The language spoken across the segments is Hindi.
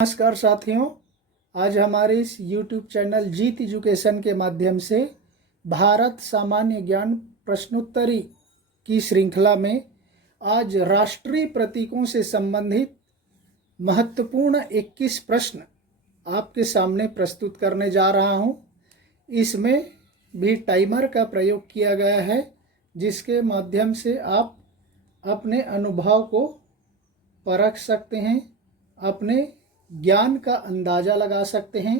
नमस्कार साथियों, आज हमारे इस YouTube चैनल जीत एजुकेशन के माध्यम से भारत सामान्य ज्ञान प्रश्नोत्तरी की श्रृंखला में आज राष्ट्रीय प्रतीकों से संबंधित महत्वपूर्ण 21 प्रश्न आपके सामने प्रस्तुत करने जा रहा हूं। इसमें भी टाइमर का प्रयोग किया गया है, जिसके माध्यम से आप अपने अनुभव को परख सकते हैं, अपने ज्ञान का अंदाज़ा लगा सकते हैं।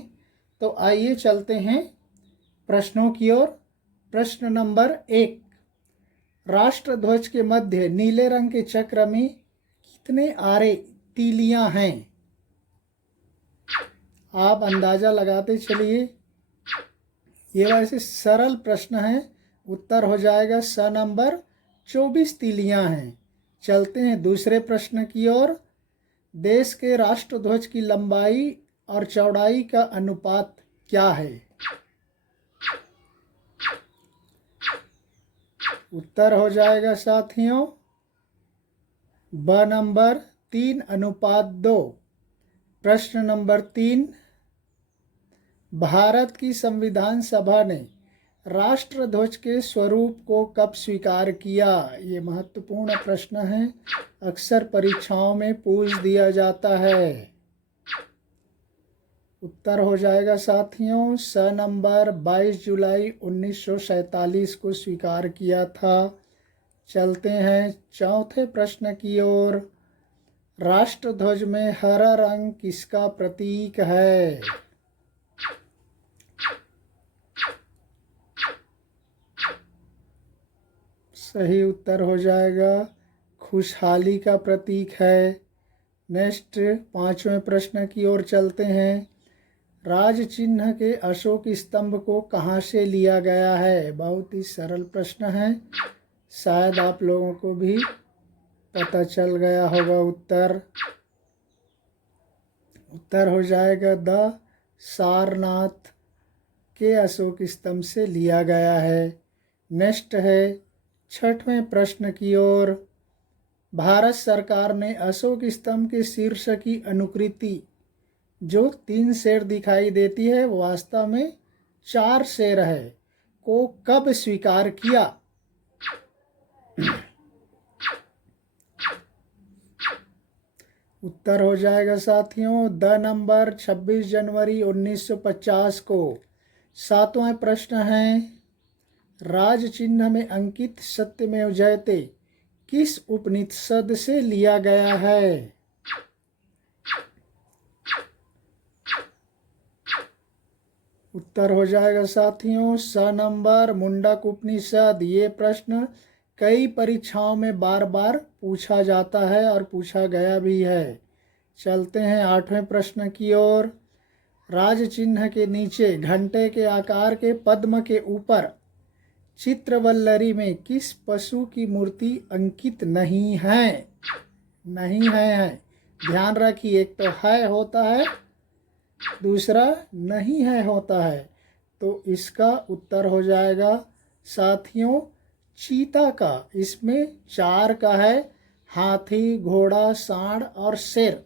तो आइए चलते हैं प्रश्नों की ओर। प्रश्न नंबर 1, राष्ट्रध्वज के मध्य नीले रंग के चक्र में कितने आरे तीलियां हैं? आप अंदाज़ा लगाते चलिए। ये वैसे सरल प्रश्न है। उत्तर हो जाएगा स नंबर 24 तीलियां हैं। चलते हैं दूसरे प्रश्न की ओर। देश के राष्ट्रध्वज की लंबाई और चौड़ाई का अनुपात क्या है? उत्तर हो जाएगा साथियों ब नंबर 3:2। प्रश्न नंबर 3, भारत की संविधान सभा ने राष्ट्रध्वज के स्वरूप को कब स्वीकार किया? ये महत्वपूर्ण प्रश्न है, अक्सर परीक्षाओं में पूछ दिया जाता है। उत्तर हो जाएगा साथियों स नंबर 22 जुलाई 1947 को स्वीकार किया था। चलते हैं चौथे प्रश्न की ओर। राष्ट्रध्वज में हरा रंग किसका प्रतीक है? सही उत्तर हो जाएगा खुशहाली का प्रतीक है। नेक्स्ट पांचवें प्रश्न की ओर चलते हैं। राज चिन्ह के अशोक स्तंभ को कहाँ से लिया गया है? बहुत ही सरल प्रश्न है, शायद आप लोगों को भी पता चल गया होगा। उत्तर हो जाएगा द सारनाथ के अशोक स्तंभ से लिया गया है। नेक्स्ट है छठवें प्रश्न की ओर। भारत सरकार ने अशोक स्तंभ के शीर्ष की अनुकृति जो 3 शेर दिखाई देती है, वास्तव में 4 शेर है, को कब स्वीकार किया? उत्तर हो जाएगा साथियों द नंबर 26 जनवरी 1950 को। सातवां प्रश्न है, राज चिन्ह में अंकित सत्यमेव जयते किस उपनिषद से लिया गया है? उत्तर हो जाएगा साथियों स नंबर मुंडक उपनिषद। ये प्रश्न कई परीक्षाओं में बार बार पूछा जाता है और पूछा गया भी है। चलते हैं आठवें प्रश्न की ओर। राज चिन्ह के नीचे घंटे के आकार के पद्म के ऊपर चित्रवल्लरी में किस पशु की मूर्ति अंकित नहीं है? नहीं है। ध्यान रखिए, एक तो है होता है, दूसरा नहीं है होता है। तो इसका उत्तर हो जाएगा साथियों चीता का। इसमें 4 का है, हाथी, घोड़ा, सांड और शेर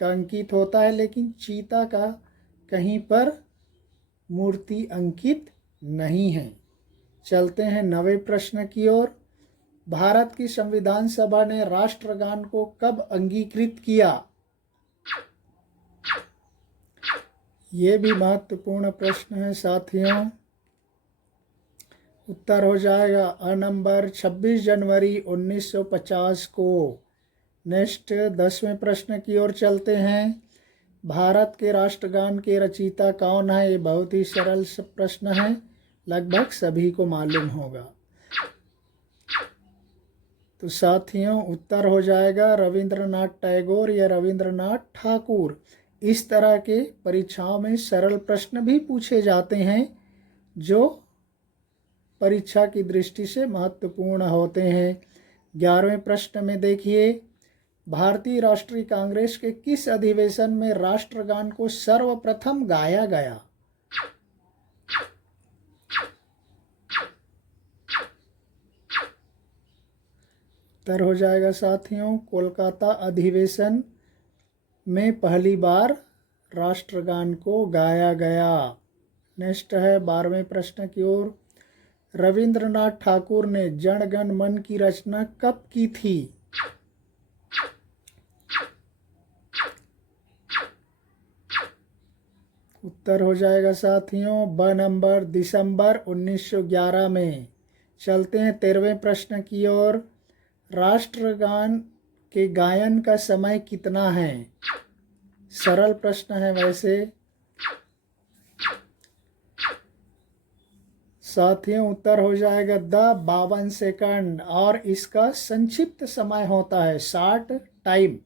का अंकित होता है, लेकिन चीता का कहीं पर मूर्ति अंकित नहीं है। चलते हैं 9वें प्रश्न की ओर। भारत की संविधान सभा ने राष्ट्रगान को कब अंगीकृत किया? ये भी महत्वपूर्ण प्रश्न है साथियों। उत्तर हो जाएगा अ नंबर 26 जनवरी 1950 को। नेक्स्ट 10वें प्रश्न की ओर चलते हैं। भारत के राष्ट्रगान के रचयिता कौन है? ये बहुत ही सरल प्रश्न है, लगभग सभी को मालूम होगा। तो साथियों उत्तर हो जाएगा रविंद्रनाथ टैगोर या रविंद्रनाथ ठाकुर। इस तरह के परीक्षाओं में सरल प्रश्न भी पूछे जाते हैं जो परीक्षा की दृष्टि से महत्वपूर्ण होते हैं। 11वें प्रश्न में देखिए, भारतीय राष्ट्रीय कांग्रेस के किस अधिवेशन में राष्ट्रगान को सर्वप्रथम गाया गया? उत्तर हो जाएगा साथियों कोलकाता अधिवेशन में पहली बार राष्ट्रगान को गाया गया। नेक्स्ट है 12वें प्रश्न की ओर। रविंद्रनाथ ठाकुर ने जन गण मन की रचना कब की थी? उत्तर हो जाएगा साथियों ब नंबर दिसंबर 1911 में। चलते हैं 13वें प्रश्न की ओर। राष्ट्रगान के गायन का समय कितना है? सरल प्रश्न है वैसे साथियों। उत्तर हो जाएगा 52 सेकंड और इसका संक्षिप्त समय होता है शॉर्ट टाइम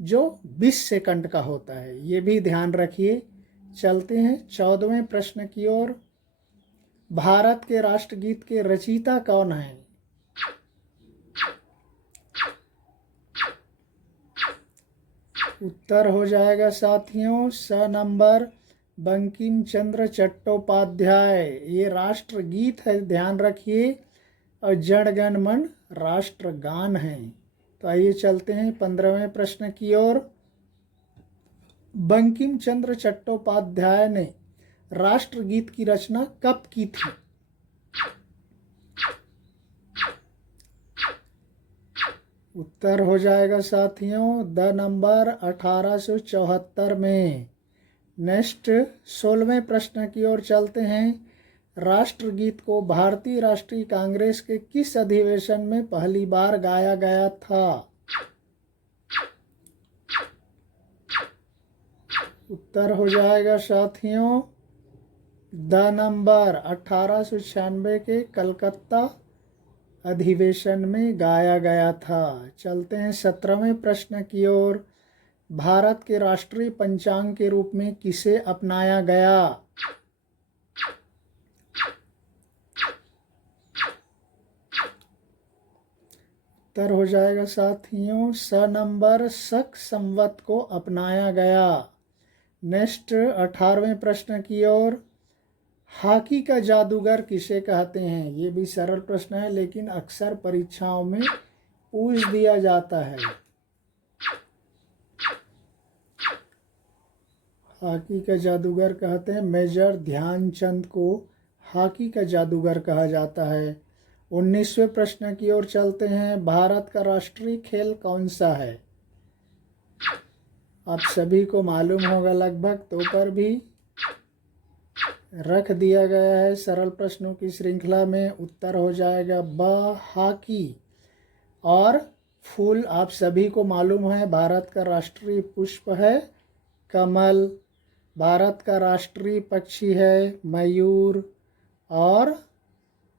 जो 20 सेकंड का होता है, ये भी ध्यान रखिए। चलते हैं 14वें प्रश्न की ओर। भारत के राष्ट्रगीत के रचयिता कौन हैं? उत्तर हो जाएगा साथियों स नंबर बंकिम चंद्र चट्टोपाध्याय। ये राष्ट्रगीत है, ध्यान रखिए, और जन गण मन राष्ट्रगान है। तो आइए चलते हैं 15वें प्रश्न की ओर। बंकिम चंद्र चट्टोपाध्याय ने राष्ट्रगीत की रचना कब की थी? उत्तर हो जाएगा साथियों द नंबर 1874 में। नेक्स्ट 16वें प्रश्न की ओर चलते हैं। राष्ट्रगीत को भारतीय राष्ट्रीय कांग्रेस के किस अधिवेशन में पहली बार गाया गया था? उत्तर हो जाएगा साथियों द नंबर 1896 के कलकत्ता अधिवेशन में गाया गया था। चलते हैं 17वें प्रश्न की ओर। भारत के राष्ट्रीय पंचांग के रूप में किसे अपनाया गया? उत्तर हो जाएगा साथियों स नंबर शक संवत को अपनाया गया। नेक्स्ट 18वें प्रश्न की ओर। हॉकी का जादूगर किसे कहते हैं? ये भी सरल प्रश्न है लेकिन अक्सर परीक्षाओं में पूछ दिया जाता है। हॉकी का जादूगर कहते हैं मेजर ध्यानचंद को हॉकी का जादूगर कहा जाता है। 19वें प्रश्न की ओर चलते हैं। भारत का राष्ट्रीय खेल कौन सा है? आप सभी को मालूम होगा लगभग, तो पर भी रख दिया गया है सरल प्रश्नों की श्रृंखला में। उत्तर हो जाएगा ब हॉकी। और फूल आप सभी को मालूम है भारत का राष्ट्रीय पुष्प है कमल, भारत का राष्ट्रीय पक्षी है मयूर, और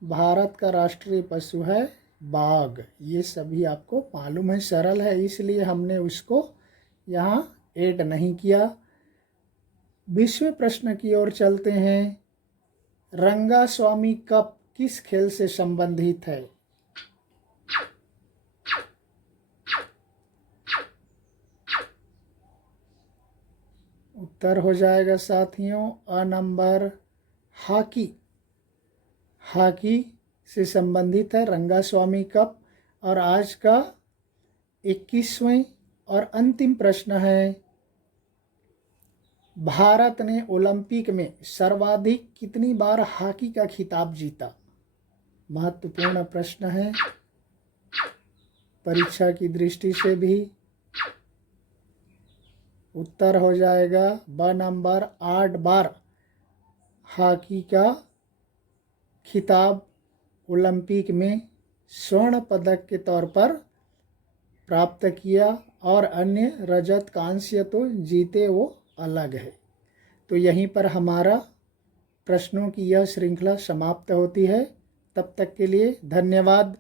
भारत का राष्ट्रीय पशु है बाघ। ये सभी आपको मालूम है, सरल है, इसलिए हमने उसको यहाँ ऐड नहीं किया। 20वें प्रश्न की ओर चलते हैं। रंगास्वामी कप किस खेल से संबंधित है? उत्तर हो जाएगा साथियों अ नंबर हॉकी। हॉकी से संबंधित है रंगास्वामी कप। और आज का 21वें और अंतिम प्रश्न है। भारत ने ओलंपिक में सर्वाधिक कितनी बार हॉकी का खिताब जीता? महत्वपूर्ण प्रश्न है परीक्षा की दृष्टि से भी। उत्तर हो जाएगा ब नंबर 8 बार हॉकी का खिताब ओलंपिक में स्वर्ण पदक के तौर पर प्राप्त किया, और अन्य रजत कांस्य तो जीते वो अलग है। तो यहीं पर हमारा प्रश्नों की यह श्रृंखला समाप्त होती है। तब तक के लिए धन्यवाद।